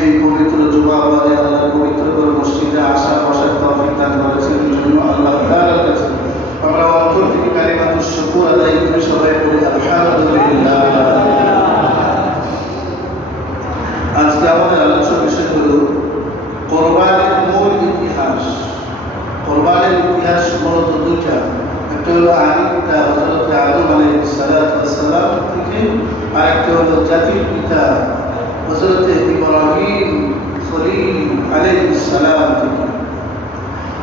এই পবিত্র জুমাবারে আল্লাহ পবিত্র মসজিদে আসা বসার তৌফিক দান করেছেন। এই জন্য আল্লাহ তাআলার কাছে আমরা অন্তর থেকে কালিমাতুশ শুকর আদায় করে সবাই বলি আলহামদুলিল্লাহ। আজকে আমাদের আলোচ্য বিষয় হলো কোরবানির মূল ইতিহাস। কোরবানির ইতিহাস মূলত দুইটা, একটা হলো আদি পিতা হযরত আদম আলাইহিস সালাম থেকে, আর একটা হলো জাতির পিতা হযরত ইব্রাহিম খলিল আলাইহিস সালাম থেকে।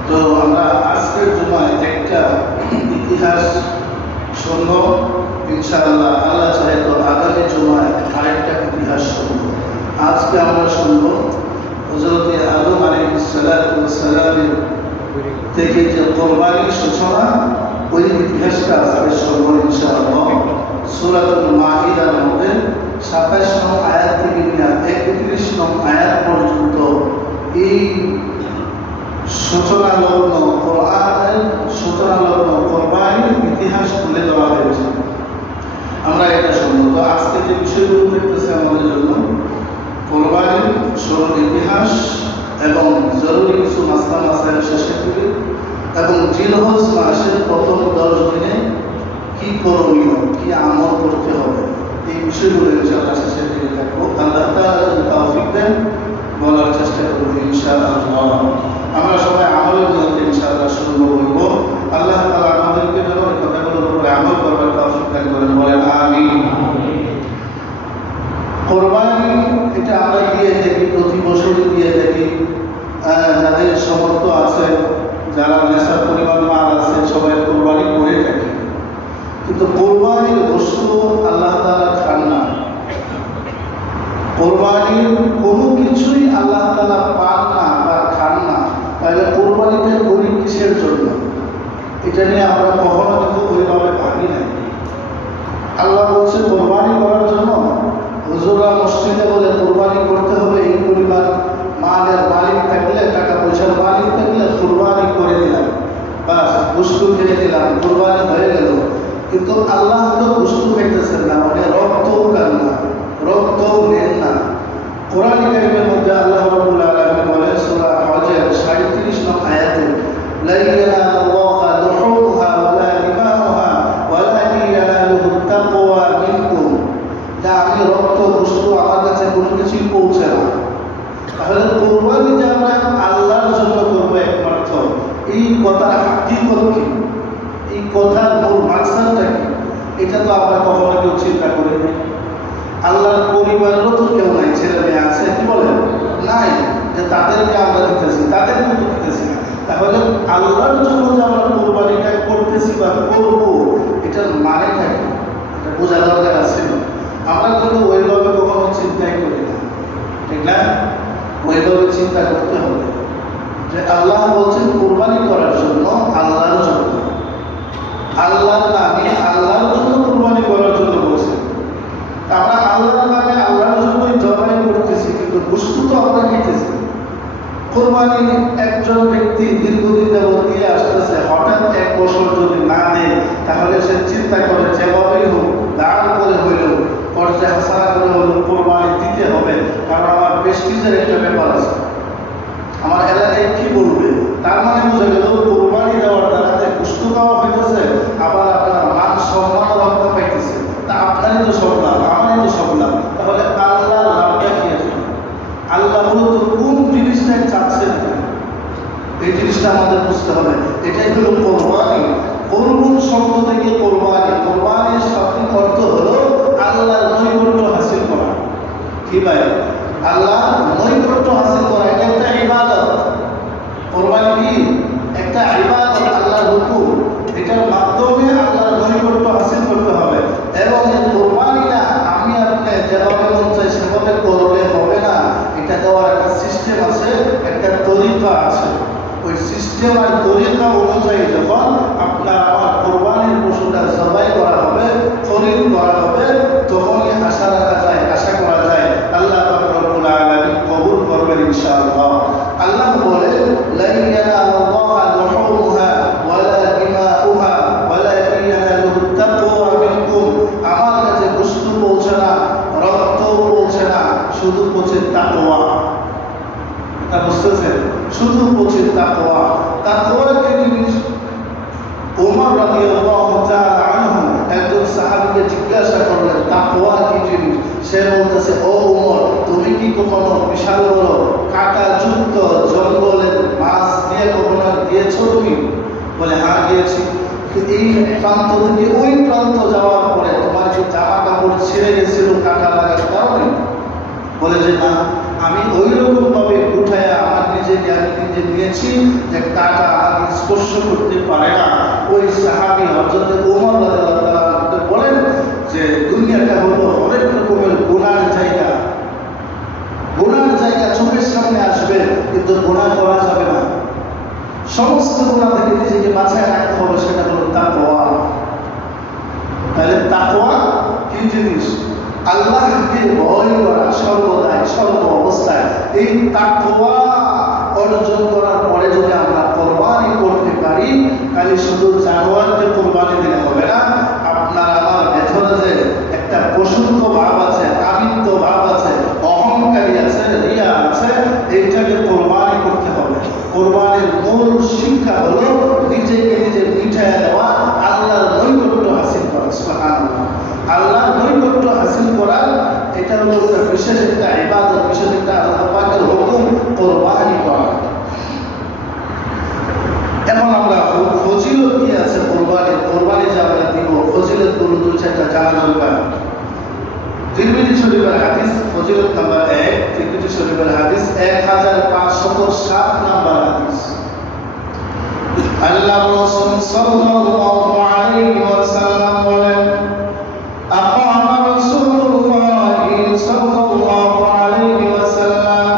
তো আমরা আজকের জুমায় একটা ইতিহাস শুনব ইনশাআল্লাহ। আল্লাহ চাহে তো আগামী জুমায় আরেকটা ইতিহাস শুনব। আজকে আমরা শুনব হযরত আদম আলাইহিস সালামের থেকে যে কোরবানির সূচনা, ওই ইতিহাসটা আজকে শুনব ইনশাআল্লাহ। সূরাতুল মাঈদার মধ্যে ২৭ নং আয়াত থেকে নিয়ে ৩১ নং আয়াত পর্যন্ত এই সূচনা লগ্ন কোরআনের সূচনা লগ্ন কোরবানির ইতিহাস তুলে দেওয়া হয়েছে। আমরা এটা শুনব। তো আজকে যে বিষয়গুলো দেখতেছে আমাদের জন্য কোরবানির শুরুর ইতিহাস এবং জরুরি কিছু মাসলা মাসাইল শেষের দিকে, এবং জিলহজ মাসের প্রথম 10 দিনে কি করণীয়, কি আমল করতে হবে, এই বিষয়গুলো ইনশাআল্লাহ শেষের দিকে থাকবো। আল্লাহ তাআলা যদি তৌফিক দেন বলার চেষ্টা করব ইনশাআল্লাহ। আমরা সবাই আমলের মধ্যে ইনশাআল্লাহ শুরু করব। আল্লাহ তাআলা আমাদেরকে যেন এই কথাগুলোর উপরে আমল করার তৌফিক দান করেন, বলেন আমিন। কোরবানি এটা আমরা দিয়ে থাকি, প্রতি বছরই দিয়ে থাকি। যাদের সমর্থ আছে, যারা নেশার পরিমাণ মাল আছে, সবাই কোরবানি করে থাকি। কিন্তু কোরবানির বস্তু আল্লাহ তাআলা খান না। কোরবানির কোনো কিছুই আল্লাহ তাআলা পান না বা খান না। তাহলে কোরবানিটা করি কিসের জন্য? এটা নিয়ে আমরা কখনো কিন্তু ওইভাবে ভাবি নাই। আল্লাহ বলছে কোরবানি করার জন্য। হুজুররা মসজিদে বলে কোরবানি করতে হবে, এই পরিমাণ মালের মালিক থাকলে, টাকা পয়সার মালিক থাকলে কোরবানি করে দিলাম, বাস গোশত খেয়ে দিলাম, কোরবানি হয়ে গেল। কিন্তু আল্লাহ তো গোশত খাইতেছেন না, মানে রক্তও খান না, রক্তও নেন না। কোরআন কারীমের মধ্যে আল্লাহ রাব্বুল আলামিন বলেন সূরা হজের ৩৭ নং আয়াতে, লা ইয়ানালুল্লাহা লুহুমুহা ওয়ালা দিমাউহা ওয়ালাকিন ইয়ানালুহু তাকওয়া মিনকুম। যা আমি রক্ত গোশত আমার কাছে কোনো কিছুই পৌঁছে না। তাহলে কোরবানি যে আমরা আল্লাহর জন্য করবো একমাত্র, এই কথার হাকিকত কি, এই কথার মূল মাকসাদটা কি, এটা তো আমরা কখনো কেউ চিন্তা করি না। আল্লাহর পরিবারেরও তো কেউ নাই, ছেলে মেয়ে আছে, কি বলেন নাই, যে তাদেরকে আমরা দিতেছি, তাদেরকে তো দিতেছি না। তাহলে আল্লাহর জন্য যে আমরা কোরবানিটা করতেছি বা করবো, এটার মানেটা কি, এটা বোঝা দরকার আছে। আমরা কিন্তু ওইভাবে কখনো চিন্তাই করি না, ঠিক না? ওইভাবে চিন্তা করতে হবে যে আল্লাহ বলছেন কোরবানি করার জন্য, আল্লাহর জন্য, আল্লাহর নামে আল্লাহর জন্য কোরবানি করার জন্য বলছেন। আমরা আল্লাহর নামে আল্লাহর জন্যই জবাই করতেছি, কিন্তু গোশত তো আমরা খেতেছি। কোরবানি একজন ব্যক্তি দীর্ঘদিন যাবত দিয়ে আসতেছে, হঠাৎ 1 বছর যদি না দেয়, তাহলে সে চিন্তা করে যেভাবেই হোক দান করে হইলেও, কর্জে হাসানা করে হলেও কোরবানি দিতে হবে। কারণ আমার প্রেস্টিজের একটা ব্যাপার আছে, আমার এলাকায় কি বলবে। তার মানে বোঝা গেল কোরবানি দেওয়ার দ্বারাতে গোশত পাওয়া হইতেছে, আবার আপনার মান সম্মানও রক্ষা পাইতেছে। তা আপনারই তো সব লাভ, আমারই তো সব লাভ। তাহলে আল্লাহ লাভটা কি আছে? আল্লাহ মূলত কোন জিনিসটা চাচ্ছেন, এই জিনিসটা আমাদের বুঝতে হবে। এটাই হলো কোরবানি। কোরবান শব্দ থেকে কোরবানি, কোরবানির শাব্দিক অর্থ হলো আল্লাহর নৈকট্য হাসিল করা। কি ভাই? আল্লাহ নৈকট্য হাসিল করা, এটা একটা ইবাদত। কোরবানি কি একটা ইবাদত, আল্লাহর হুকুম। এটার মাধ্যমে আল্লাহর নৈকট্য হাসিল করতে হবে। এবং এই কোরবানিটা আমি আপনি যেভাবে মন চাই সেভাবে করলে হবে না। এটা দেওয়ার একটা সিস্টেম আছে, একটা তরিকা আছে। ওই সিস্টেম আর তরিকা অনুযায়ী যখন আপনার আমার কোরবানির পশুটা জবাই করা হবে, খরিদ করা হবে, তখনই আশা রাখা যায়, আশা করা যায় আল্লাহ পাক রব্বুল আলামিন কবুল করবেন ইনশাআল্লাহ। আল্লাহ বলে লা ইয়ানালুল্লাহা লুহুমুহা ওয়ালা দিমাউহা ওয়ালাকিন ইয়ানালুহু তাকওয়া মিনকুম। আমার কাছে গোশত পৌঁছে না, রক্ত পৌঁছে না, না, শুধু পচে তাকওয়া। তা বুঝতেছেন? শুধু পচে তাকওয়া। তাকওয়া কি জিনিস? ওমর রাদিয়াল্লাহু তাআলা আনহু একজন সাহাবীকে জিজ্ঞাসা করলেন তাকওয়া কি জিনিস? সে বলতেছে, ও ওমর, তুমি কি কখনো বিশাল বড় কাঁটাযুক্ত জঙ্গলের মাছ দিয়ে কখনো গিয়েছো তুমি? বলে, হ্যাঁ গিয়েছি। এই প্রান্ত থেকে ওই প্রান্ত যাওয়ার পরে তোমার কি জামা কাপড় ছিঁড়ে গেছিল কাঁটা লাগার কারণে? বলে যে না, আমি ওই রকম ভাবে উঠায় আমার নিজেকে আমি নিজে নিয়েছি যে কাঁটা আমাকে স্পর্শ করতে পারে না। ওই সাহাবী হযরত ওমর রাদিয়াল্লাহু তাআলা বলেন যে দুনিয়াটা হলো অনেক রকমের গুনার জায়গা। গুনার জায়গা চোখের সামনে আসবে কিন্তু গুনাহ করা যাবে না। সমস্ত গুনাহ থেকে নিজেকে বাঁচায় রাখতে হবে, সেটা হলো তাকওয়া। তাহলে তাকওয়া কি জিনিস? আল্লাহকে ভয় করা সর্বদাই সর্ব অবস্থায়। এই তাকওয়া অর্জন করার পরে যদি আমরা কোরবানি করতে পারি, তাহলে শুধু জানোয়ারকে কোরবানি দিলে হবে না। আপনার আমার ভেতরে যে একটা পশুত্ব ভাব আছে, আমিত্ব ভাব আছে, অহংকারী আছে, রিয়া আছে, এইটাকে কোরবানি করতে হবে। কোরবানির মূল শিক্ষা হলো নিজেকে নিজে মিটাইয়া দেওয়া, আল্লাহর নৈকট্য হাসিল করা। সুবহানাল্লাহ। আল্লাহর নৈকট্য হাসিল করা, এটা হলো বিশেষ একটা ইবাদত, বিশেষ একটা আল্লাহ পাকের হুকুম, কোরবানি করা। এখন আমরা ফজিলত কি আছে কোরবানি যে আমরা দিব, ফজিলত গুলো দুই চারটা জানা দরকার। তিরমিজি শরীফের হাদিস ফজিলত নাম্বার 1, তিরমিজি শরীফের হাদিস 1507 নাম্বার হাদিস। আল্লাহ রাসূল সাল্লাল্লাহু আলাইহি ওয়াসাল্লাম বলেন, আকামা রাসূলুল্লাহ সাল্লাল্লাহু আলাইহি ওয়াসাল্লাম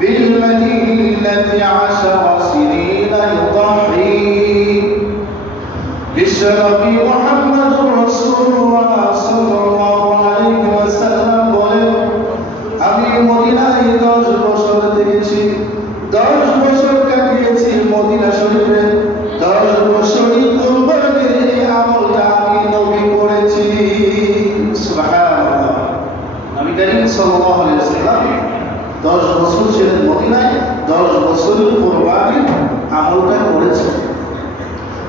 বিল মাদিনাতি 10 সিনিনা ইউদাহি বিশরাফি মুহাম্মাদুর রাসূলুল্লাহ সাল্লাল্লাহু আলাইহি ওয়াসাল্লাম বলেন, আমি মদিনায় 10 বছর দেখেছি, 10 বছর কাটিয়েছি মদিনা শরীফে। 10 বছরই কুরবানির এই আমলটা আমি নবী করেছি। সুবহানাল্লাহ। নবী করিম সাল্লাল্লাহু আলাইহি ওয়াসাল্লাম 10 বছর ছিলেন মদিনায়, 10 বছরের কুরবানির আমলটা করেছেন।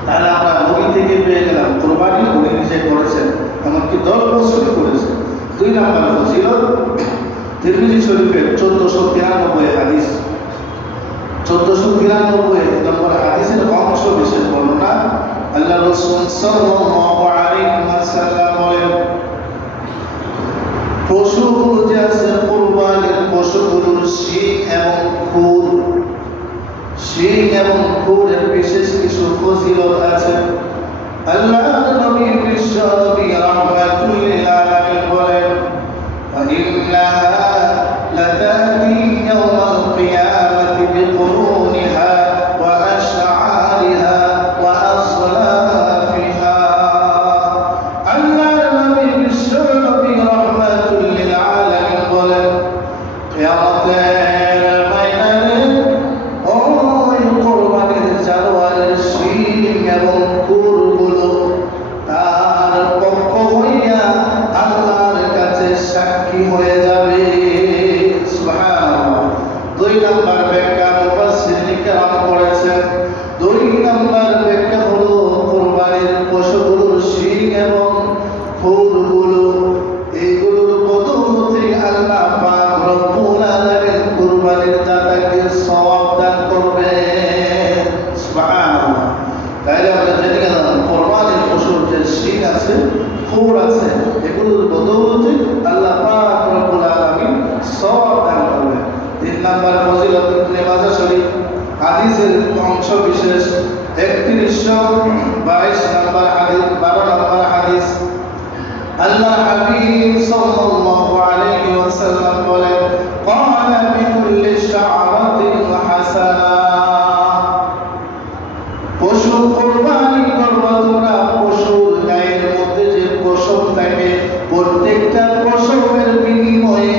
তাহলে আমরা নবী থেকে পেয়ে গেলাম কুরবানি উনি নিজে করেছেন, এমনকি 10 বছরই করেছেন। 2 নাম্বার ফজিলত তিরমিজি শরীফের 1493 হাদিস। 1493 নম্বর হাদিসের অংশ বিশেষ বর্ণনা। আল্লাহ রাসূল সাল্লাল্লাহু আলাইহি ওয়াসাল্লাম বলেন, পশুগুলো যে আছে কুরবানির পশুগুলোর শিং এবং খুর, শিং এবং খুরের বিশেষ কিছু ফজিলত আছে। আল্লাহর নবী বিশ্ব নবী রাহমাতুল লিল আলামিন বলেন, ইন্নাহা লাতাতি ইয়াওমাল কিয়ামাতি বিকুরুনিহা ওয়া আশআরিহা ওয়া আসলাফিহা। আল্লাহর নবী বিশ্ব নবী রাহমাতুল লিল আলামিন বলেন, কিয়ামতের ময়দানে ওই কুরবানির জানোয়ারের শিং এবং খুরগুলো তার পক্ষ হইয়া আল্লাহর কাছে সাক্ষী হয়ে যাবে। সুবহানাল্লাহ। 2 নাম্বার ব্যাখ্যা মুফাসসিরিন কেরাম করেছেন। 2 নাম্বার ব্যাখ্যা হলো কুরবানির পশুগুলোর শিং এবং খুরগুলো, এইগুলোর বদৌলতে আল্লাহ পাক রব্বুল আলামিন কুরবানির দাতাকে সওয়াব দান করবেন। সুবহানাল্লাহ। তাইলে আমরা জেনে গেলাম কুরবানির পশুর যে শিং আছে, খুর আছে, এগুলোর বদৌলতে আল্লাহ পাক রব্বুল আলামিন সওয়াব দান করবেন। 3 নাম্বার ফজিলত ইবনে মাজাহ শরীফ হাদিসের অংশ বিশেষ 3122 নাম্বার হাদিস, 12 নাম্বার হাদিস। আল্লাহ হাবিব সাল্লাল্লাহু আলাইহি ওয়াসাল্লাম বলেন, ক্বালা বিকুল্লি শা'রাতিন হাসানা। পশু কুরবানি করবা তোমরা, পশুর গায়ের মধ্যে যে পশম থাকে প্রত্যেকটা পশমের বিনিময়ে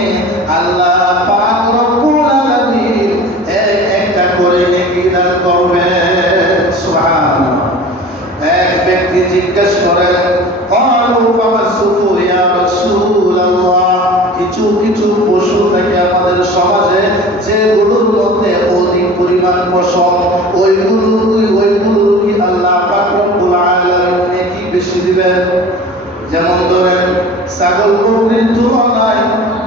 আল্লাহ পাক রব্বুল আলামিন একটা করে নেকি দান করবেন। সুবহানাল্লাহ। এক ব্যক্তি জিজ্ঞাসা করেন, ক্বালু ফামাসুকু ইয়া রাসূলুল্লাহ, কিছু পশু থাকে আমাদের সমাজে, যেগুলোর মধ্যে অধিক পরিমাণ পশম, ওইগুলো কি আল্লাহ পাক রব্বুল আলামিন কি বেশি দিবেন? যেমন ধরেন ছাগল বকরির তুলনায়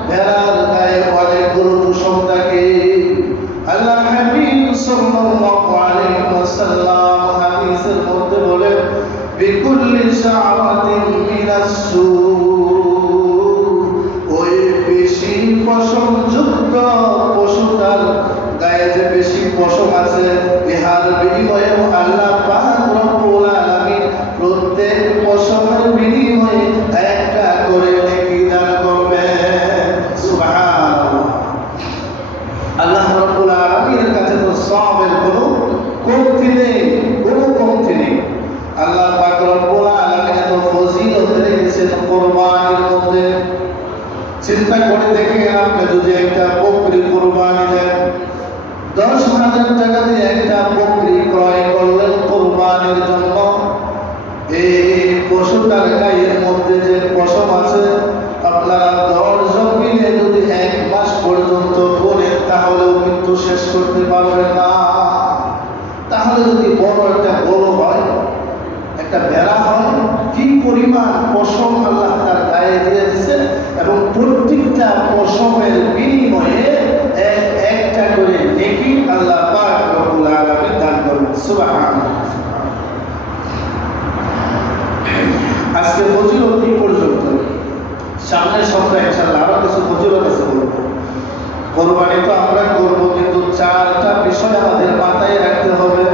ভেড়ার গায়ে অনেকগুলো পশম থাকে। আল্লাহ হাবিব সাল্লাল্লাহু আলাইহি ওয়াসাল্লাম হাদিসের মধ্যে বলেন, বিকুল্লি শাআরাতিন মিনাস সু, ওই বেশি পশম যুক্ত পশুটার গায়ে যে বেশি পশম আছে, ইহার বিনিময়ে আল্লাহ পাক রব্বুল আলামিন প্রত্যেক পশমের বিনিময়ে একটা করে নেকি দান করবেন। সুবহানাল্লাহ। আল্লাহ রাব্বুল আলামিনের কাছে তো সওয়াবের কোনো কমতি নেই, কোনো কমতি নেই। আল্লাহ পাক রব্বুল আলামিন এত ফজিলত রেখেছেন কুরবানির মধ্যে। চিন্তা করে দেখেন, আপনি যদি একটা বকরি কুরবানি দেন, 10,000 টাকা দিয়ে একটা বকরি ক্রয় করলেন কুরবানির জন্য, এই পশুটার গায়ের মধ্যে যে পশম আছে, আপনারা 10 জন মিলে যদি 1 মাস পর্যন্ত করেন, তাহলেও কিন্তু শেষ করতে পারবেন না। তাহলে যদি বড় একটা গরু হয়, একটা ভেড়া হয়, কি পরিমাণ পশম আল্লাহ তার গায়ে দিয়ে দিয়েছে, এবং প্রত্যেকটা পশমের বিনিময়ে একটা করে নেকি আল্লাহ পাক রব্বুল আলামিন দান করবেন। সুবহানাল্লাহ। আজকে ফজিলত এই পর্যন্ত, সামনের সপ্তাহে ইনশাআল্লাহ আরো কিছু ফজিলত আছে বলবো। কোরবানি তো আমরা করব, কিন্তু 4টা বিষয় আমাদের মাথায় রাখতে হবে।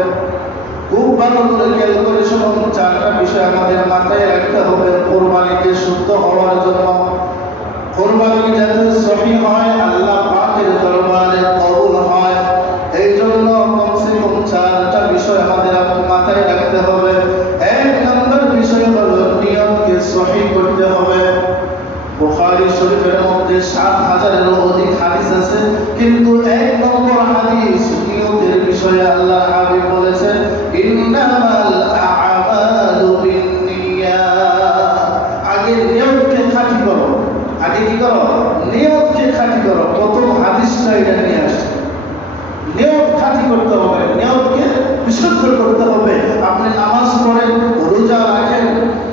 খুব ভালো করে খেয়াল করে শুনুন, 4টা বিষয় আমাদের মাথায় রাখতে হবে কোরবানিকে শুদ্ধ হওয়ার জন্য। কোরবানি যাতে সহি হয়, আল্লাহ পাকের দরবারে কবুল হয়, এই জন্য কমসে কম 4টা বিষয় আমাদের মাথায় রাখতে হবে। 1 নম্বর বিষয় হলো নিয়তকে সহি করতে হবে। বুখারী শরীফের মধ্যে 7,000-এরও অধিক হাদিস আছে, কিন্তু 1 নম্বর হাদিস নিয়তের বিষয়ে আল্লাহ হাবিব বলেছেন, ইন্নামাল আ'মালু বিন্নিয়াত। আগে নিয়তকে খাঁটি করো। আগে কি করো? নিয়তকে খাঁটি করো। প্রথম হাদিসটা এটা নিয়ে আসছে। নিয়ত খাঁটি করতে হবে, নিয়তকে বিশুদ্ধ করতে হবে। আপনি নামাজ পড়েন, রোজা রাখেন,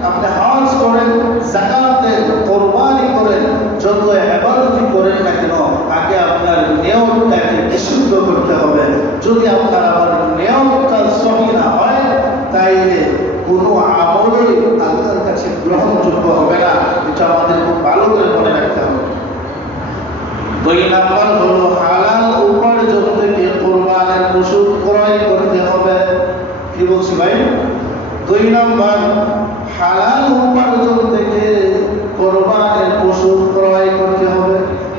আপনি হজ করেন, যাকাত দেন, কোরবানি করেন, যত ইবাদতই করেন না কেন, আগে আপনার নিয়তটাকে বিশুদ্ধ করতে হবে। যদি আপনার আবার নিয়তটা সহি না হয়, তাইলে কোনো আমলই আল্লাহর কাছে গ্রহণযোগ্য হবে না। এটা আমাদের খুব ভালো করে মনে রাখতে হবে। 2 নম্বর হলো হালাল উপার্জন থেকে কোরবানির পশু ক্রয় করতে হবে। কি বলছি ভাই? 2 নম্বর, হালাল উপার্জন থেকে কোরবানির পশু ক্রয় করতে হবে।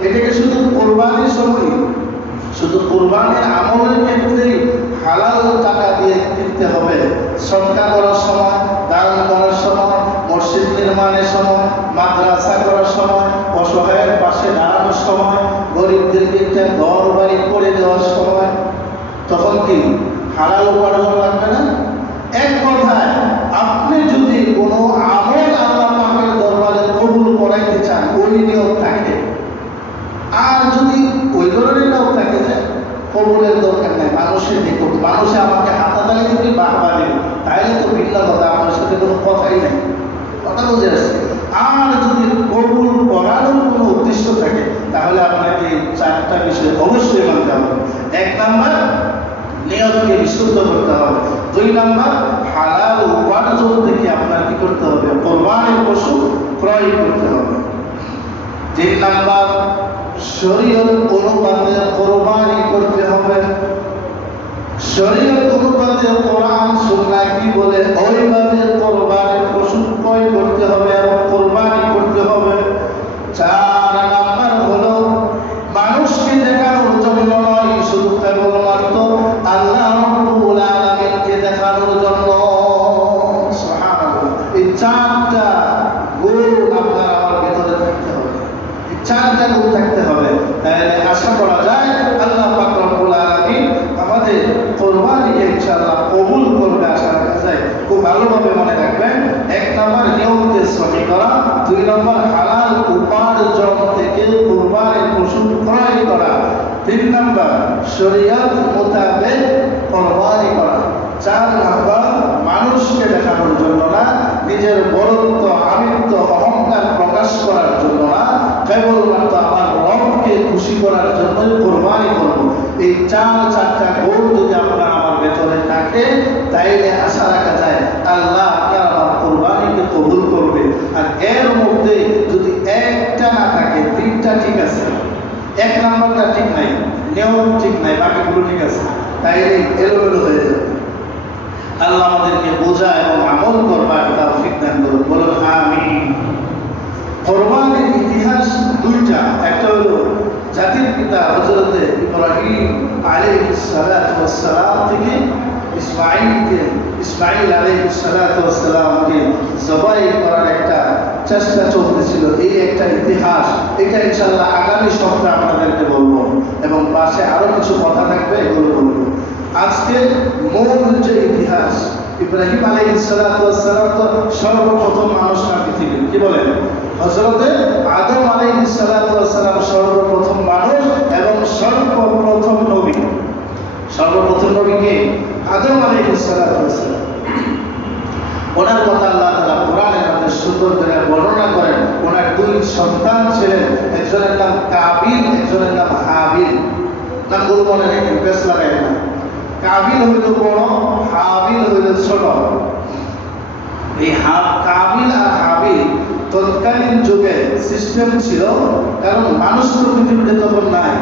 এটাকে শুধু কোরবানির সময়, শুধু কোরবানির আমলের ক্ষেত্রেই হালাল টাকা দিয়ে কিনতে হবে। সদকা করার সময়, দান করার সময়, মসজিদ নির্মাণের সময়, মাদ্রাসা করার সময়, অসহায়ের পাশে দাঁড়ানোর সময়, গরিবদেরকে একটা ঘর বাড়ি করে দেওয়ার সময়, তখন কি হালাল উপার্জন লাগবে না? এক কথায়, আপনি যদি কোনো আমল আল্লাহ পাকের দরবারে কবুল করাইতে চান, ওই নিয়ত থাকে। আর যদি ওই ধরনের নিয়ত থাকে যে কবুলের দরকার নেই, মানুষের দেখুন, মানুষে আমাকে হাতাতালি দিবি, বাহবা দিবি, তাইলে তো ভিন্ন কথা, আপনার সাথে কোনো কথাই নেই। কথা বুঝে আসছে? আর যদি কবুল করানোর কোনো উদ্দেশ্য থাকে, তাহলে আপনাকে 4টা বিষয় অবশ্যই মানতে হবে। 1 নম্বর, নিয়তকে বিশুদ্ধ করতে হবে। 2 নম্বর, হালাল উপার্জন থেকে আপনার কি করতে হবে? কোরবানির পশু ক্রয় করতে হবে। 3 নম্বর, শরীয়ত অনুপাতে কোরবানি করতে হবে। শরীয়ত অনুপাতে কোরআন সুন্নাহ কি বলে, ওইভাবে কোরবানির পশু ক্রয় করতে হবে এবং কোরবানি করতে হবে। 4 নম্বর হলো মানুষকে দেখানোর জন্য নয়, শুধু কেবলমাত্র আল্লাহ রাব্বুল আলামিনকে দেখানোর জন্য। সুবহানাল্লাহ। এই 4টা গুণ আপনার আমার ভিতরে থাকতে হবে। এই 4টা গুণ থাকতে হবে, তাহলে আশা করা যায় আল্লাহ পাক রব্বুল আলামিন আমাদের কোরবানিকে ইনশাআল্লাহ কবুল করবে, আশা রাখা যায়। খুব ভালোভাবে মনে রাখবেন, 1 নম্বর নিয়তকে সহি করা, 2 নম্বর হালাল উপার্জন থেকে কোরবানির পশু ক্রয় করা। 3 নাম্বার শরীয়ত মোতাবেক কুরবানি করা। 4 নাম্বার মানুষকে দেখানোর জন্য না, নিজের বড়ত্ব আমিত্ব অহংকার প্রকাশ করার জন্য না, কেবলমাত্র আমার রবকে খুশি করার জন্য কুরবানি করব। এই চারটা গুণ যদি আপনার আমার ভেতরে থাকে, তাইলে আশা রাখা যায় আল্লাহ আপনার আমার কুরবানিকে কবুল করবে। আর এর মধ্যে যদি একটা না থাকে, 3টা ঠিক আছে, 1 নাম্বারটা ঠিক নাই, নিয়ম ঠিক নাই, বাকিগুলো ঠিক আছে, তাইলে এলোমেলো হয়ে যাবে। আল্লাহ আমাদেরকে বোঝা এবং আমল করবার তৌফিক দান করুন, বলুন আমিন। কুরবানির ইতিহাস 2টা। একটা হলো জাতির পিতা হযরত ইব্রাহিম আলাইহিস সালাতু ওয়াস সালাম থেকে ইসমাঈল আলাইহিস সালাতু ওয়াস সালামকে জবাই করার একটা চেষ্টা চলতেছিল, এই একটা ইতিহাস। এটা ইনশাআল্লাহ আগামী সপ্তাহে আপনাদেরকে বলবো, এবং পাশে আরো কিছু কথা থাকবে, এগুলো বলবো। আজকে মূল যে ইতিহাস, ইব্রাহিম আলাইহিস সালাতু ওয়াস সালাম তো সর্বপ্রথম মানুষ না পৃথিবীর, কি বলেন? হযরত আদম আলাইহিস সালাতু ওয়াস সালাম সর্বপ্রথম মানুষ এবং সর্বপ্রথম নবী। সর্বপ্রথম নবী কে? আদম আলাইহিস সালাতু ওয়াস সালাম। ওনার কথা আল্লাহ তাআলা কোরআনের মধ্যে সুন্দর করে বর্ণনা করেন। ওনার 2 সন্তান ছিলেন, একজনের নাম কাবিল, একজনের নাম হাবিল। নামগুলো মনে রেখে বেশ লাগাই না। কাবিল হইল বড়, হাবিল হইল ছোট। এই কাবিল আর হাবিল তৎকালীন যুগে সিস্টেম ছিল, কারণ মানুষ তো পৃথিবীতে তখন নাই।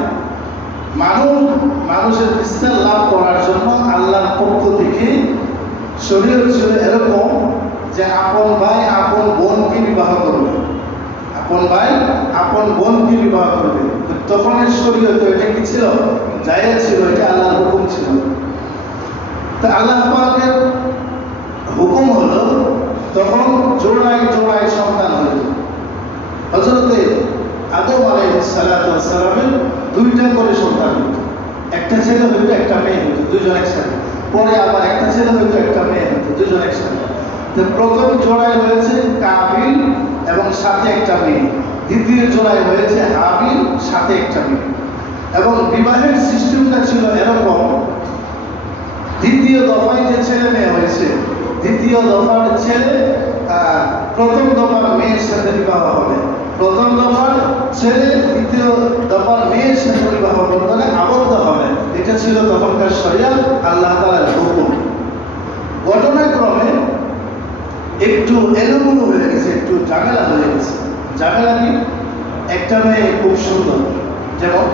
মানুষের ইসলাম লাভ করার জন্য আল্লাহর পক্ষ থেকে শরীয়ত ছিল এরকম যে আপন ভাই আপন বোনকে বিবাহ করবে, আপন ভাই আপন বোনকে বিবাহ করবে। তখনের শরীয়ত এটা কি ছিল? জায়েজ ছিল, এটা আল্লাহর হুকুম ছিল। তো আল্লাহ পাকের হুকুম হলো তখন জোড়ায় জোড়ায় সন্তান হইত। হযরত আদম আলাইহিস সালাতু ওয়াস সালামের 2টা করে সন্তান হইত। একটা ছেলে হইতো, একটা মেয়ে হইতো, দুজন একসাথে। পরে আবার একটা ছেলে হইতো, একটা মেয়ে হইতো, দুজন একসাথে। তো প্রথম জোড়ায় হয়েছে কাবিল এবং সাথে একটা মেয়ে। দ্বিতীয় জোড়ায় হয়েছে হাবিল, সাথে একটা মেয়ে। এবং বিবাহের সিস্টেমটা ছিল এরকম, দ্বিতীয় দফায় যে ছেলে মেয়ে হয়েছে, দ্বিতীয় দফার ছেলে প্রথম দফার মেয়ের সাথে বিবাহ হবে, প্রথম দফার ছেলে দ্বিতীয় দফার মেয়ের সাথে বিবাহ বন্ধনে আবদ্ধ হবে। এটা ছিল তখনকার শরিয়ত, আল্লাহ তাআলার হুকুম। ঘটনাক্রমে একটু এলোমেলো হয়ে গেছে, একটু ঝামেলা হয়ে গেছে। ঝামেলা কি? একটা মেয়ে খুব সুন্দর, যেমন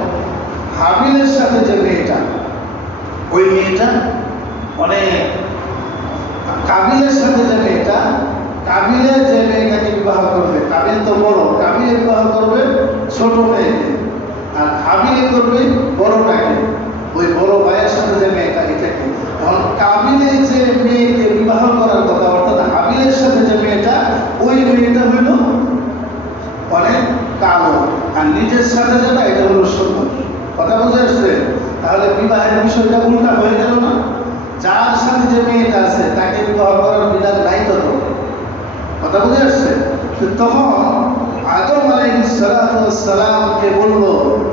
হাবিলের সাথে যে মেয়েটা, ওই মেয়েটা অনেক। কাবিলের সাথে যে মেয়েটা, কাবিলের যে মেয়েটাকে বিবাহ করবে, কাবিল তো বড়, কাবিলে বিবাহ করবে ছোট মেয়েকে, আর হাবিলে করবে বড়টাকে, ওই বড় ভাইয়ের সাথে যে মেয়েটা, এটাকে। এখন কাবিলে যে মেয়েকে বিবাহ করার কথা, অর্থাৎ হাবিলের সাথে যে মেয়েটা, ওই মেয়েটা হইল অনেক কালো, আর নিজের সাথে যেটা, এটা হলো সুন্দর। কথা বুঝে আসছে? তাহলে বিবাহের বিষয়টা উল্টা হয়ে গেল না? যার সাথে যে মেয়েটা আছে তাকে বিবাহ করার বিধান নাই তো। কথা বুঝে আসছে? তখন আদম আলাইহিস সালাতু ওয়াস সালামকে বলল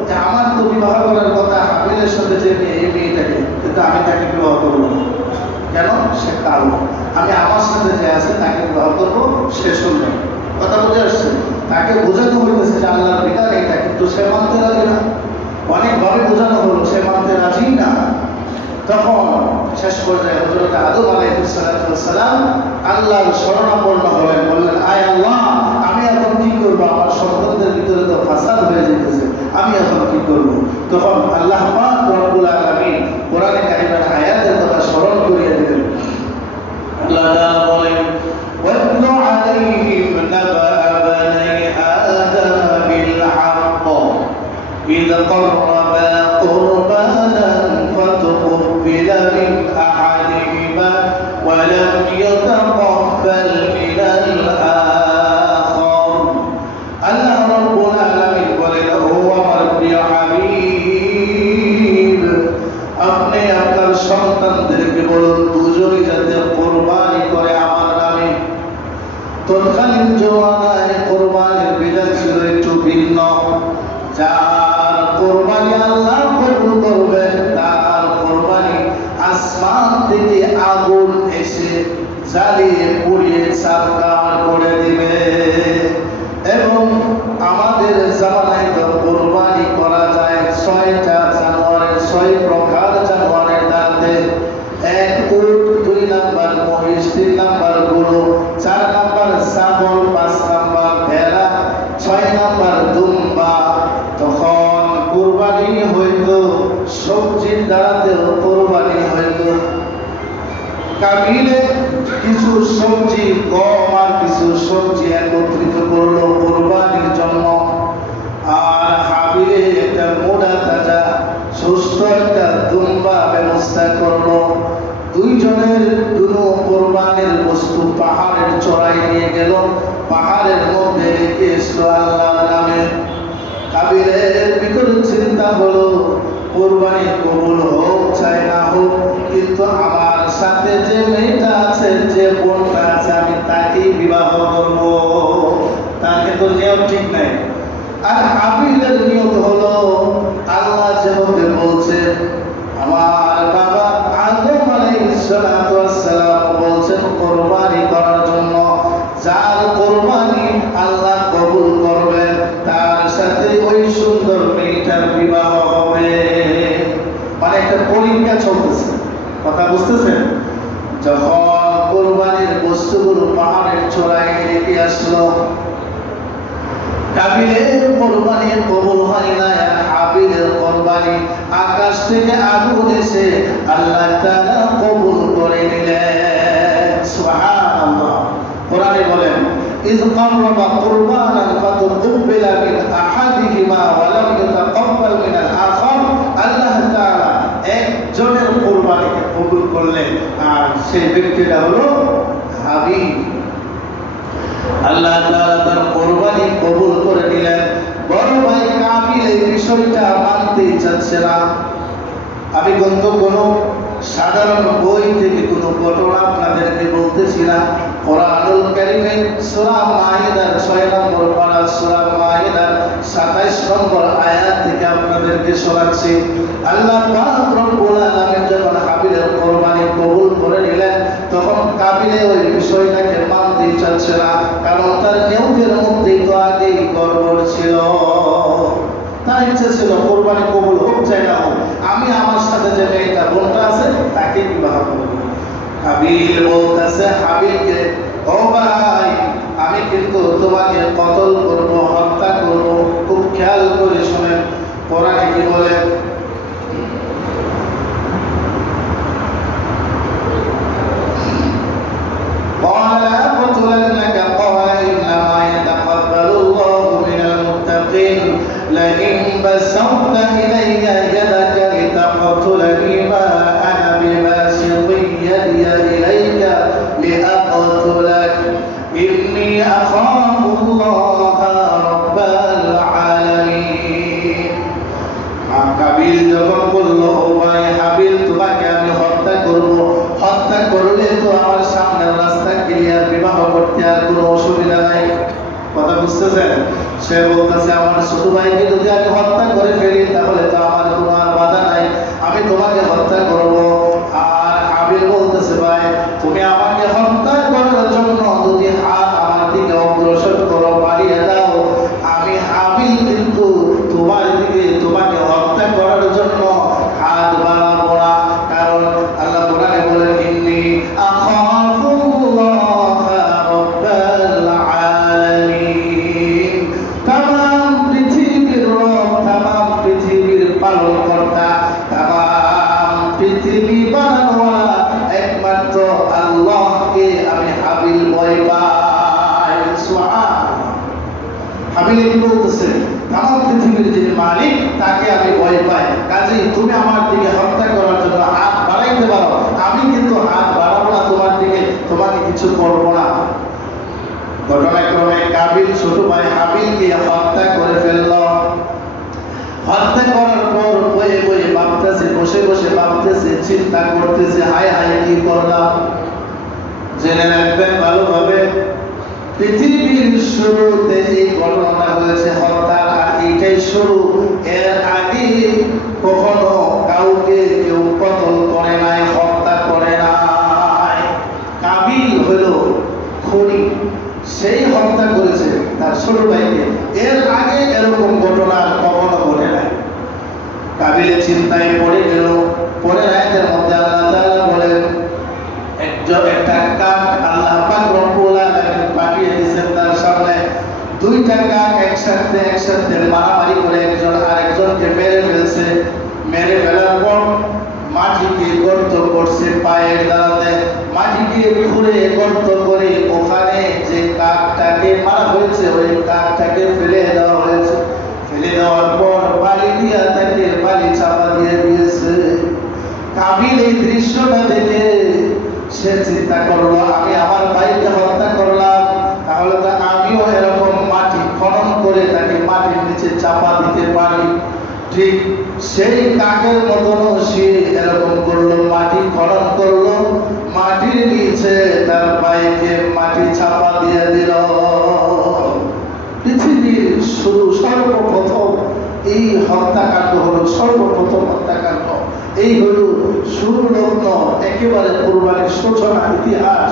যে আমার তো বিবাহ করার কথা হাবিলের সাথে যে মেয়ে, এই মেয়েটাকে, কিন্তু আমি তাকে বিবাহ করবো না। কেন? সে কালো। আমি আমার সাথে যে আছে তাকে বিবাহ করবো, সে সুন্দর। কথা বুঝে আসছে? তাকে বোঝানো হইতেছে যে আল্লাহর বিধান এটা, কিন্তু সে মানতে রাজি না। অনেকভাবে বোঝানো হলো, সে মানতে রাজি না। তখন শেষ পর্যায়ে হযরত আদম আলাইহিস সালাতু ওয়াস সালাম আল্লাহর শরণাপন্ন হলেন, বললেন আয় আল্লাহ, আমি এখন কি করব? আমার সন্তানদের ভিতরে তো ফাসাদ হয়ে যেতেছে, আমি এখন কি করব? তখন আল্লাহ পাক রব্বুল আলামিন কোরআনে কারিমের আয়াতের কথা স্মরণ করিয়ে দিলেন। আল্লাহ তাআলা বলেন, ওয়াতলু আলাইহিম নাবাআ বানি আদম বিল হাক্ক إذ قربا قربانا فتقبل من أحدهما ولم يتقبل من الآخر الله رب العالمين বলেন, ও আমার প্রিয় হাবিব, আপনি আপনার সন্তানদেরকে বলুন দুজনই যাতে কোরবানি করে আমার নামে। তৎকালীন জমানায় কোরবানির বিধান ছিল একটু ভিন্ন। যার আসমান থেকে আগুন এসে জ্বালিয়ে পুড়িয়ে ছারখার করে দিবে। এবং আমাদের জামানায় তো কোরবানি করা যায় 6টা জানোয়ারের, 6 প্রকার জানোয়ারের দাঁতে, 1 উট, 2 নাম্বার মহিষ, 3 নাম্বার গরু, 4 নাম্বার ছাগল, 5 নাম্বার ভেড়া, 6 নাম্বার দুম্বা। তখন কোরবানি হইতো সবজির দ্বারাতেও কোরবানি হইতো। কাবিলে কিছু সবজি, গম আর কিছু সবজি একত্রিত করলো কোরবানির জন্য। আর হাবিলে একটা মোটা তাজা সুস্থ একটা দুম্বা ব্যবস্থা করলো। দুইজনের দুনো কোরবানির বস্তু পাহাড়ের চড়াই নিয়ে গেল, পাহাড়ের মধ্যে রেখে এসলো আল্লাহর নামে। কাবিলের ভিতরে চিন্তা হলো কোরবানি কবুল হোক চাই না হোক, কিন্তু আমার সাথে যে মেয়েটা আছে, যে বোনটা আছে, আমি তাকেই বিবাহ করব। তাকে তো নিয়ম ঠিক নাই। আর হাবিলের নিয়ত হলো আল্লাহ যেভাবে বলছেন, আমার বাবা আদম আলাইহিস সালাতু ওয়াস সালাম বলছেন কোরবানি করার জন্য, যার কোরবানি আল্লাহ কবুল করবেন তার সাথে ওই সুন্দর মেয়েটার বিবাহ হবে। মানে একটা পরীক্ষা চলতেছে, কথা বুঝতেছেন? যখন কোরবানির বস্তুগুলো পাহাড়ের চূড়ায় রেখে আসলো, কাবিলের কোরবানি কবুল হয় না, হাবিলের কোরবানি আকাশ থেকে আগুন এসে আল্লাহ তাআলা কবুল করে নিলেন। সুবহানাল্লাহ। কোরআনে বলেন, ইয কাররাবা কুরবানান ফাতুকবিলা মিন আহাদিহিমা ওয়া লাম ইউতাকাব্বাল মিনাল আখার। আল্লাহ তাআলা একজনের কোরবানিকে কবুল করলেন, আর সেই ব্যক্তিটা হলো হাবিল। আল্লাহ তাআলা তার কোরবানি কবুল করে নিলেন। বড় ভাই কাবিল এই বিষয়টা মানতে চাচ্ছে না। আমি কিন্তু কোনো সাধারণ বই থেকে কোনো ঘটনা আপনাদেরকে বলতেছি না। কোরআনুল কারীমের সূরা মাইদার 6 নম্বর পারা, সূরা মাইদার 27 নম্বর আয়াত থেকে আপনাদেরকে শোনাচ্ছি। আল্লাহ পাক রব্বুল আলামিন যখন হাবিলের কোরবানি কবুল করে নিলেন, তখন কাবিলে ওই বিষয়টাকে মানতে চাচ্ছে না, কারণ তার নিয়তের মধ্যেই তো আগেই গড়বড় ছিল। তার ইচ্ছে ছিল কোরবানি কবুল হোক চাই না হোক, আমি আমার সাথে যে মেয়েটা বোনটা আছে তাকে বিবাহ করব। হাবিল বলতেছে হাবিলকে, ও ভাই, আমি কিন্তু তোমাকে কতল করব, হত্যা করব। খুব খেয়াল করে শুনেন কোরআনে কি বলে, قال لأقتلنك قال إنما يتقبل الله من المتقين لئن بسطت إلي يدك لتقتلني ما أنا بباسط يدي إليك لأقتلك إني أخاف الله رب العالمين। কাবিল যখন বলল, ও ভাই হাবিল, তোমাকে আমি হত্যা করব, হত্যা করলে তো আমার সামনের রাস্তা ক্লিয়ার, বিবাহ করতে আর কোনো অসুবিধা নাই। কথা বুঝতেছেন? সে বলতেছে, আমার ছোট ভাইকে যদি আমি হত্যা করে ফেলি তাহলে তো আমার কোনো আর বাধা নাই, আমি তোমাকে হত্যা করব। আর হাবিল বলতেছে, ভাই তুমি আমাকে হত্যা করার জন্য যদি হাত আমার দিকে অগ্রসর করো, বাড়িয়ে দাও, আমি হাবিল কিন্তু তোমার দিকে, তোমাকে হত্যা করার জন্য হাত বাড়াবো না। কারণ আল্লাহ কোরআনে বলেন, ইন্নী আখাফুল্লাহ রাব্বাল আলামিন। তামাম পৃথিবীর রব, তামাম পৃথিবীর পালনকর্তা, তামাম পৃথিবী বানানোয়ালা একমাত্র আল্লাহকে আমি হাবিল ভয় পাই। সুবহানাল্লাহ। হাবিল কি বলতেছে, তামাম পৃথিবীর যিনি মালিক তাকে আমি ভয় পাই, কাজেই তুমি আমার দিকে হত্যা করার জন্য হাত বাড়াইতে পারো, আমি কিন্তু হাত বাড়াবো না তোমার দিকে, তোমাকে কিছু করবো না। ঘটনাক্রমে কাবিল ছোট ভাই হাবিলকে হত্যা করে ফেলল। হত্যা করার পর বয়ে বয়ে ভাবতেছে, বসে বসে ভাবতেছে, চিন্তা করতেছে, হায় হায় কি করলাম। জেনে রাখবেন ভালোভাবে, পৃথিবীর শুরুতে এই ঘটনাটা হয়েছে হত্যার, আর এইটাই শুরু। এর আগে কখনো কাউকে কেউ কতল করে নাই, হত্যা কাবিলে চিন্তায় পড়ে গেল। পরের আয়াতের মধ্যে আল্লাহ তাআলা বলেন, একটা কাক আল্লাহ পাক রব্বুল আলামিন পাঠিয়ে দিয়েছেন তার সামনে। দুইটা কাক একসাথে মারামারি করে একজন আরেকজনকে মেরে ফেলছে। মেরে ফেলার পর মাটিকে গর্ত করছে, পায়ের দ্বারাতে মাটিকে খুঁড়ে গর্ত করে ওখানে যে কাকটাকে মারা হয়েছে ওই কাকটাকে ফেলে দেওয়া হয়েছে। ফেলে দেওয়ার পর বালি দিয়া তাকে বালি চাপা দিয়ে দিয়েছে। কাবিল এই দৃশ্যটা দেখে সে চিন্তা করলো, আমি আমার ভাইকে হত্যা করলাম, তাহলে তো আমিও এরকম মাটি খনন করে তাকে মাটির নিচে চাপা দিতে পারি। ঠিক সেই কাকের মতন সে এরকম করলো, মাটি খনন করলো, মাটির নিচে তার ভাইকে মাটি চাপা দিয়ে দিল। পৃথিবীর সর্বপ্রথম এই হত্যাকাণ্ড হলো, সর্বপ্রথম হত্যাকাণ্ড এই হলো সুলগ্ন একেবারে কুরবানির সূচনা ইতিহাস।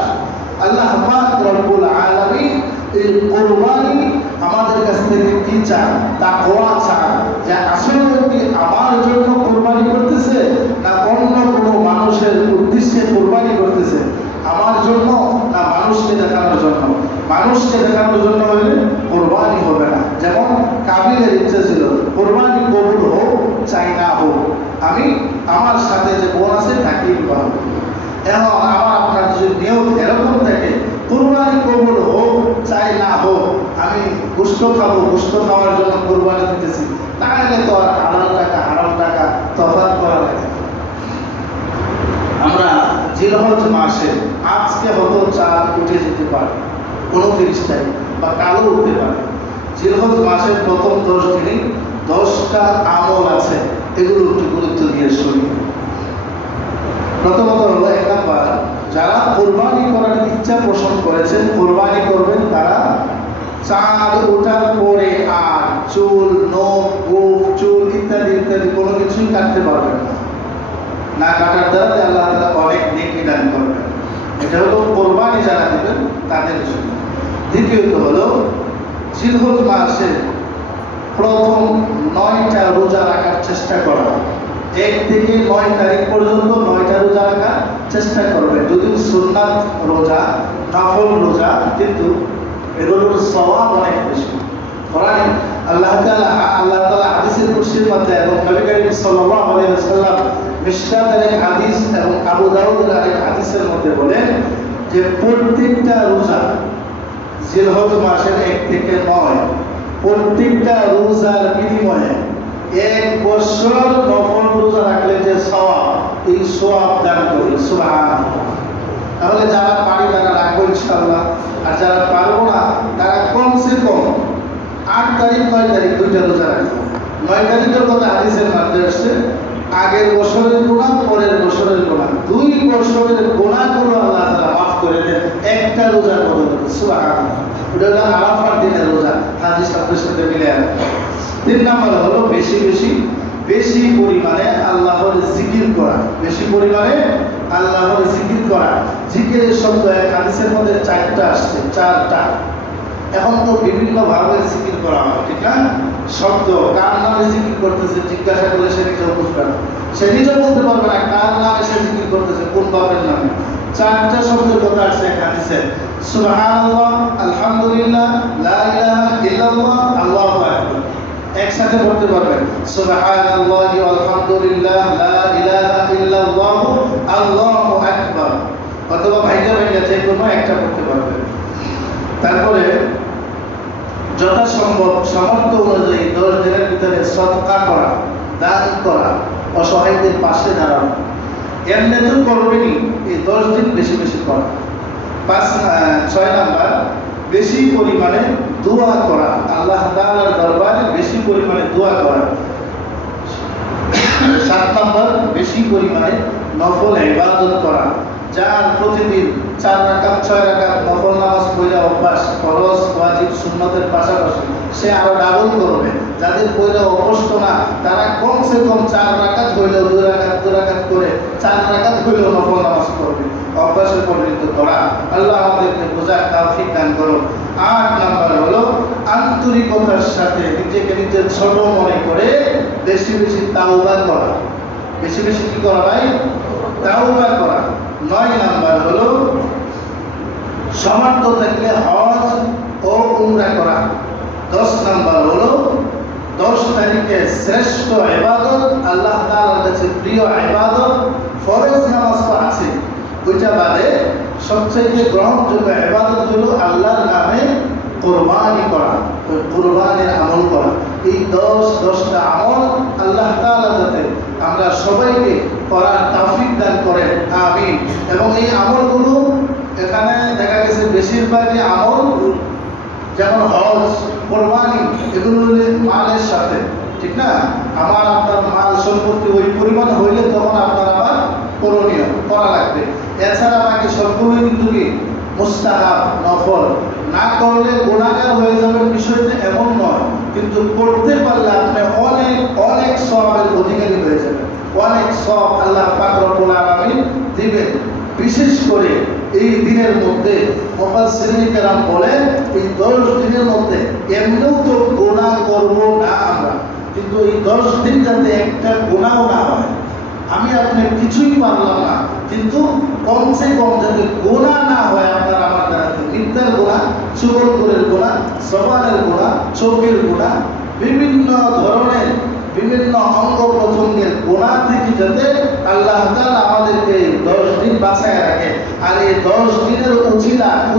আল্লাহ পাক রব্বুল আলামিন এই কুরবানি আমাদের কাছ থেকে কি চান? তাকওয়া চান, যে আসলে কি আমার জন্য কুরবানি করতেছে না অন্য কোনো মানুষের উদ্দেশ্যে কুরবানি করতেছে, আমার জন্য না মানুষকে দেখানোর জন্য। মানুষকে দেখানোর জন্য হলে কুরবানি হবে না। যেমন কাবিলের ইচ্ছে ছিল কুরবানি কবুল হোক চাই না হোক, আমি আমার সাথে যে বোন আছে তাকেই বিবাহ করব। এখন আমার আপনার যদি নিয়ত এরকম থাকে কুরবানি কবুল হোক চাই না হোক, আমি গোশত খাবো, গোশত খাওয়ার জন্য কুরবানি দিতেছি, তাহলে তো আর হারাম টাকা তফাৎ করা লাগে। আমরা জিলহজ মাসে আজকে হয়তো চাঁদ উঠে যেতে পারে 29 তারিখ বা কালো উঠতে পারে। জিলহজ মাসের প্রথম 10 দিনে 10টা আমল আছে, এগুলো একটু গুরুত্ব দিয়ে শুনি। প্রথমত হলো 1 নাম্বার, যারা কোরবানি করার ইচ্ছা পোষণ করেছেন, কোরবানি করবেন, তারা চাঁদ ওঠার পরে আর চুল, নখ, গোঁফ, চুল ইত্যাদি ইত্যাদি কোনো কিছুই কাটতে পারবেন না। না কাটার দ্বারা আল্লাহ তাআলা অনেক নেকি দান করবেন। এটা হলো কোরবানি যারা দিবেন তাদের জন্য। দ্বিতীয়ত হলো জিলহজ মাসে প্রথম 9টা রোজা রাখার চেষ্টা করা। 1 থেকে 9 তারিখ পর্যন্ত 9টা রোজা রাখার চেষ্টা করবে। যদিও সুন্নাত রোজা, নফল রোজা, কিন্তু এগুলোর সওয়াব অনেক বেশি। কোরআনে আল্লাহ তাআলা হাদিসের কুরসির মধ্যে এবং নবী করিম সাল্লাল্লাহু আলাইহি ওয়াসাল্লাম মিশকাতের এক হাদিস এবং আবু দাউদের আরেক হাদিসের মধ্যে বলেন যে প্রত্যেকটা রোজা জিলহজ মাসের 1 থেকে 9 প্রত্যেকটা রোজার বিনিময়ে 1 বছর নফল রোজা রাখলে যে সওয়াব, এই সওয়াব দান করি। সুবহানাল্লাহ। তাহলে যারা পারি তারা রাখবো ইনশাআল্লাহ, আর যারা পারবো না তারা কমসে কম 8 তারিখ 9 তারিখ 2টা রোজা রাখবো। 9 তারিখের কথা হাদিসের মধ্যে আসছে, আগের বছরের গুনাহ, পরের বছরের গুনাহ, 2 বছরের গুনাহগুলো আল্লাহ তাআলা মাফ করে দেন একটা রোজার বদলে। সুবহানাল্লাহ। এটা হলো আরাফার দিনের রোজা, হাদিস আপনাদের সাথে মিলে আছে। 3 নাম্বার হলো বেশি পরিমাণে আল্লাহর জিকির করা, বেশি পরিমাণে আল্লাহর জিকির করা। জিকিরের শব্দ এক হাদিসের মধ্যে 4টা আসছে, 4টা। এখন তো বিভিন্ন ভাবে জিকির করা হয়, ঠিক না? শব্দ কার নামে জিকির করতেছে জিজ্ঞাসা করলে সে নিজেও বুঝবে না, সে নিজেও বলতে পারবে না কার নামে সে জিকির করতেছে, কোন বাপের নামে। 4টা শব্দের কথা আসছে এক হাদিসে, সুবহানাল্লাহ, আলহামদুলিল্লাহ, লা ইলাহা ইল্লাল্লাহ, আল্লাহু আকবার। একসাথে বলতে পারবেন, সুবহানাল্লাহি আলহামদুলিল্লাহ, লা ইলাহা ইল্লাল্লাহ, আল্লাহু আকবার। অথবা ভাইজা যে কোনো একটা করতে পারবেন। তারপরে যথাসম্ভব সামর্থ্য অনুযায়ী 10 দিনের ভিতরে সদকা করা, দান করা, অসহায়দের পাশে দাঁড়ানো। এমনি তো করবেনই, এই 10 দিন বেশি বেশি করা। 6 নাম্বার, বেশি পরিমাণে দোয়া করা, আল্লাহ তাআলার দরবারে বেশি পরিমাণে দোয়া করা। 7 নাম্বার, বেশি পরিমাণে নফল ইবাদত করা। যার প্রতিদিন 4 রাকাত 6 রাকাত নফল নামাজ পড়া অভ্যাস, ফরজ ওয়াজিব সুন্নতের পাশাপাশি সে আরো ডাবল করবে। যাদের পড়া অভ্যস্ত না তারা কমসে কম 4 রাকাত হইলেও 2 রাকাত করে 4 রাকাত হইলেও নফল নামাজ পড়বে। অভ্যাসে পরিণত করা। আল্লাহ আমাদেরকে বোঝার তৌফিক দান করুন। 8 নাম্বার হলো আন্তরিকতার সাথে নিজেকে নিজের ছোট মনে করে বেশি বেশি তাওবা করা। বেশি বেশি কি করা ভাই? তাওবা করা। 9 নাম্বার হলো সামর্থ্য থাকলে হজ ও উমরা করা। 10 নাম্বার হলো 10 তারিখে শ্রেষ্ঠ ইবাদত, আল্লাহ তাআলার কাছে প্রিয় ইবাদত ফরজ নামাজ তো আছে, ওইটা বাদে সবচেয়ে গ্রহণযোগ্য ইবাদত হলো আল্লাহর নামে কুরবানি করা, ওই কুরবানির আমল করা। এই 10টা আমল আল্লাহ তাআলা যাতে আমরা সবাইকে করার তৌফিক দান করেন, আমিন। এবং এই আমলগুলো এখানে দেখা গেছে বেশিরভাগই আমল যেমন হজ, কোরবানি, এগুলো মালের সাথে, ঠিক না? আমার আপনার মাল সম্পত্তি ওই পরিমাণ হইলে তখন আপনার আবার করণীয় করা লাগবে। এছাড়া বাকি সবগুলোই কিন্তু কি মুস্তাহাব, নফল। না করলে গুনাহগার হয়ে যাবেন বিষয়টা এমন নয়, কিন্তু করতে পারলে আপনি অনেক অনেক সওয়াবের অধিকারী হয়ে যাবেন। অনেক সওয়াব আল্লাহ পাক রব্বুল আলামিন দিবেন। বিশেষ করে এই দিনের মধ্যে মুফাসসিরিন কেরাম বলেন এই 10 দিনের মধ্যে এমনিও তো গুনাহ করব না আমরা, কিন্তু এই 10 দিন যাতে একটা গুনাহও না হয়। আমি আপনি কিছুই পারলাম না, কিন্তু কমসে কম যাতে গুনাহ না হয় আপনার আমার দ্বারা, মিথ্যার গুনাহ, চুগলখোরের গুনাহ, জবানের গুনাহ, চোখের গুনাহ, বিভিন্ন ধরনের বিভিন্ন অঙ্গ প্রত্যঙ্গের গুনাহ থেকে যাতে আল্লাহ তাআলা আমাদেরকে 10 দিন বাঁচায় রাখে। আর এই 10 দিনের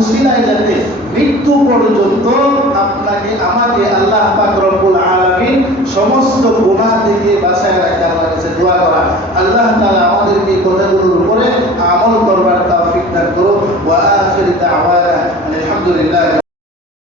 উসিলায় যাতে মৃত্যু পর্যন্ত আপনাকে আমাকে আল্লাহ পাক রব্বুল আলামিন সমস্ত গুনাহ